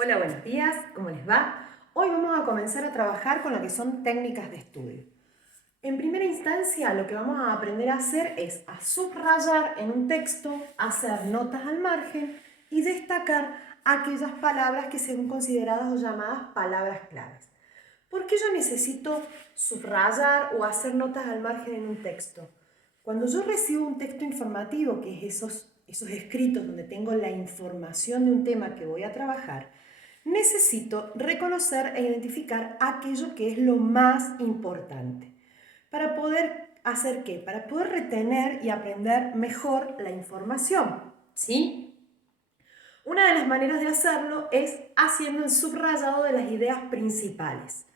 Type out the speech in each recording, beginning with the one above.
Hola, buenos días, ¿cómo les va? Hoy vamos a comenzar a trabajar con lo que son técnicas de estudio. En primera instancia, lo que vamos a aprender a hacer es a subrayar en un texto, hacer notas al margen y destacar aquellas palabras que sean consideradas o llamadas palabras claves. ¿Por qué yo necesito subrayar o hacer notas al margen en un texto? Cuando yo recibo un texto informativo, que es esos escritos donde tengo la información de un tema que voy a trabajar, necesito reconocer e identificar aquello que es lo más importante. ¿Para poder hacer qué? Para poder retener y aprender mejor la información. ¿Sí? Una de las maneras de hacerlo es haciendo el subrayado de las ideas principales.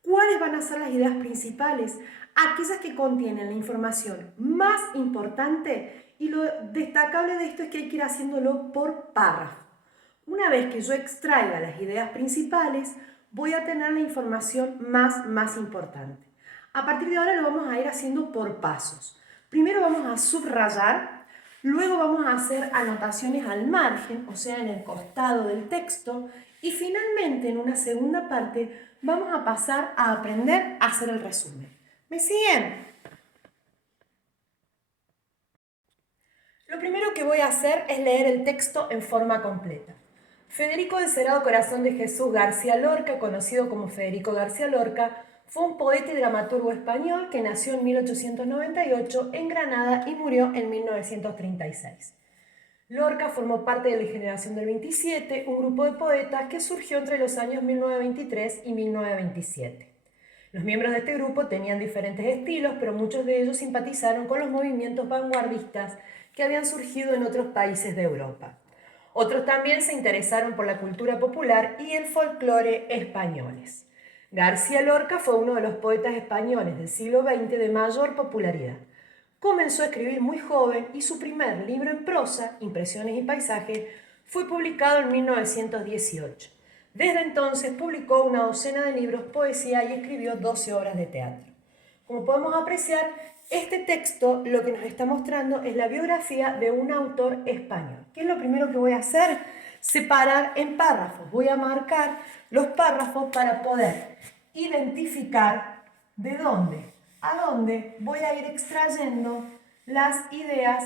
¿Cuáles van a ser las ideas principales? Aquellas que contienen la información más importante, y lo destacable de esto es que hay que ir haciéndolo por párrafo. Una vez que yo extraiga las ideas principales, voy a tener la información más importante. A partir de ahora lo vamos a ir haciendo por pasos. Primero vamos a subrayar, luego vamos a hacer anotaciones al margen, o sea, en el costado del texto, y finalmente en una segunda parte vamos a pasar a aprender a hacer el resumen. ¿Me siguen? Lo primero que voy a hacer es leer el texto en forma completa. Federico del Sagrado Corazón de Jesús García Lorca, conocido como Federico García Lorca, fue un poeta y dramaturgo español que nació en 1898 en Granada y murió en 1936. Lorca formó parte de la Generación del 27, un grupo de poetas que surgió entre los años 1923 y 1927. Los miembros de este grupo tenían diferentes estilos, pero muchos de ellos simpatizaron con los movimientos vanguardistas que habían surgido en otros países de Europa. Otros también se interesaron por la cultura popular y el folclore españoles. García Lorca fue uno de los poetas españoles del siglo XX de mayor popularidad. Comenzó a escribir muy joven y su primer libro en prosa, Impresiones y Paisajes, fue publicado en 1918. Desde entonces publicó una docena de libros, poesía y escribió 12 obras de teatro. Como podemos apreciar, este texto lo que nos está mostrando es la biografía de un autor español. ¿Qué es lo primero que voy a hacer? Separar en párrafos. Voy a marcar los párrafos para poder identificar de dónde a dónde voy a ir extrayendo las ideas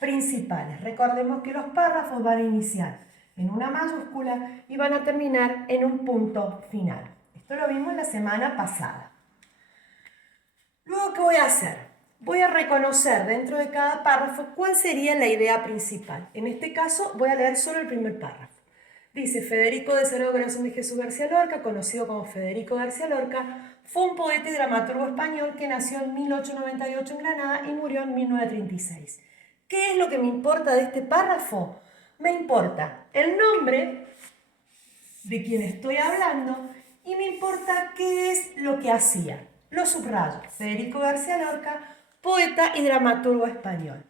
principales. Recordemos que los párrafos van a iniciar en una mayúscula y van a terminar en un punto final. Esto lo vimos la semana pasada. Luego, ¿qué voy a hacer? Voy a reconocer dentro de cada párrafo cuál sería la idea principal. En este caso voy a leer solo el primer párrafo. Dice: Federico del Sagrado Corazón de Jesús García Lorca, conocido como Federico García Lorca, fue un poeta y dramaturgo español que nació en 1898 en Granada y murió en 1936. ¿Qué es lo que me importa de este párrafo? Me importa el nombre de quien estoy hablando y me importa qué es lo que hacía. Lo subrayo. Federico García Lorca, poeta y dramaturgo español.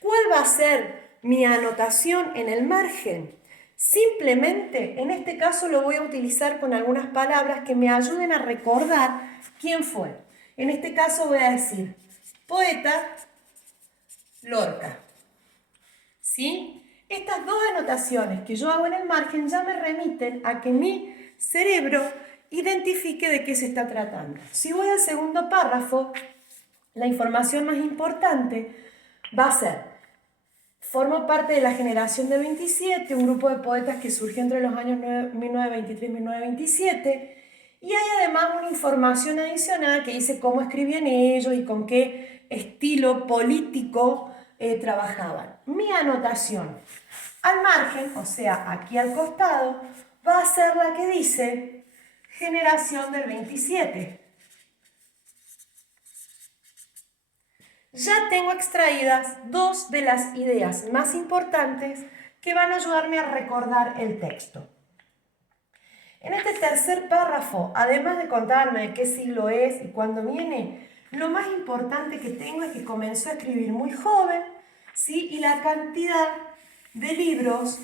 ¿Cuál va a ser mi anotación en el margen? Simplemente, en este caso lo voy a utilizar con algunas palabras que me ayuden a recordar quién fue. En este caso voy a decir poeta Lorca. ¿Sí? Estas dos anotaciones que yo hago en el margen ya me remiten a que mi cerebro identifique de qué se está tratando. Si voy al segundo párrafo, la información más importante va a ser: formo parte de la Generación del 27, un grupo de poetas que surgió entre los años 1923 y 1927, y hay además una información adicional que dice cómo escribían ellos y con qué estilo político trabajaban. Mi anotación al margen, o sea, aquí al costado, va a ser la que dice Generación del 27. Ya tengo extraídas dos de las ideas más importantes que van a ayudarme a recordar el texto. En este tercer párrafo, además de contarme de qué siglo es y cuándo viene, lo más importante que tengo es que comenzó a escribir muy joven, ¿sí? Y la cantidad de libros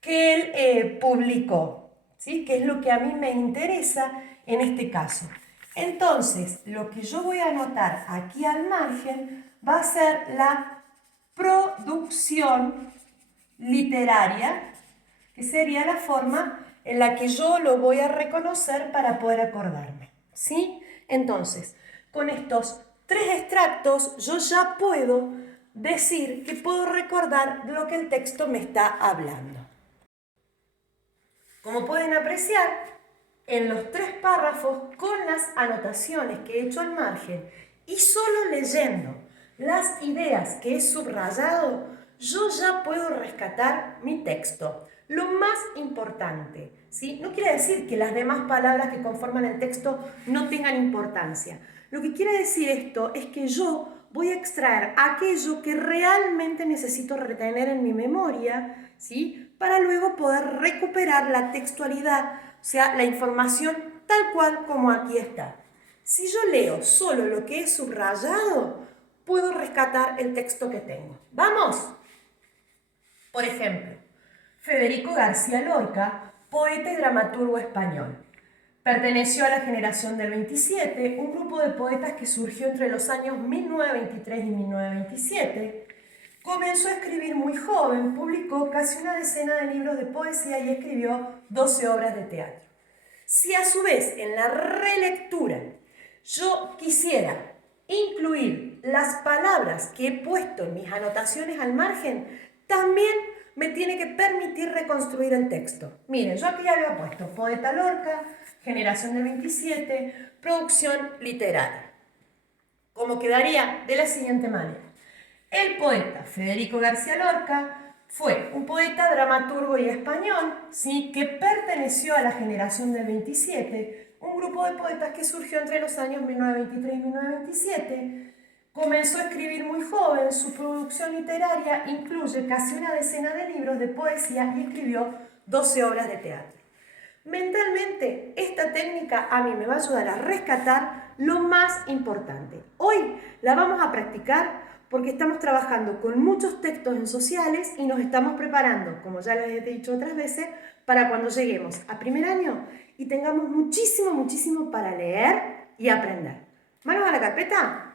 que él publicó, ¿sí? Que es lo que a mí me interesa en este caso. Entonces, lo que yo voy a anotar aquí al margen va a ser la producción literaria, que sería la forma en la que yo lo voy a reconocer para poder acordarme, ¿sí? Entonces, con estos 3 extractos yo ya puedo decir que puedo recordar lo que el texto me está hablando. Como pueden apreciar, en los 3 párrafos, con las anotaciones que he hecho al margen y solo leyendo las ideas que he subrayado, yo ya puedo rescatar mi texto. Lo más importante, ¿sí? No quiere decir que las demás palabras que conforman el texto no tengan importancia. Lo que quiere decir esto es que yo voy a extraer aquello que realmente necesito retener en mi memoria, ¿sí? Para luego poder recuperar la textualidad, o sea, la información tal cual como aquí está. Si yo leo solo lo que he subrayado, puedo rescatar el texto que tengo. ¡Vamos! Por ejemplo, Federico García Lorca, poeta y dramaturgo español. Perteneció a la generación del 27, un grupo de poetas que surgió entre los años 1923 y 1927. Comenzó a escribir muy joven, publicó casi una decena de libros de poesía y escribió 12 obras de teatro. Si a su vez en la relectura yo quisiera incluir las palabras que he puesto en mis anotaciones al margen, también me tiene que permitir reconstruir el texto. Miren, yo aquí había puesto poeta Lorca, generación del 27, producción literaria. ¿Cómo quedaría? De la siguiente manera. El poeta Federico García Lorca fue un poeta, dramaturgo y español, ¿sí? Que perteneció a la generación del 27, un grupo de poetas que surgió entre los años 1923 y 1927. Comenzó a escribir muy joven, su producción literaria incluye casi una decena de libros de poesía y escribió 12 obras de teatro. Mentalmente, esta técnica a mí me va a ayudar a rescatar lo más importante. Hoy la vamos a practicar porque estamos trabajando con muchos textos en sociales y nos estamos preparando, como ya les he dicho otras veces, para cuando lleguemos a primer año y tengamos muchísimo para leer y aprender. ¿Manos a la carpeta?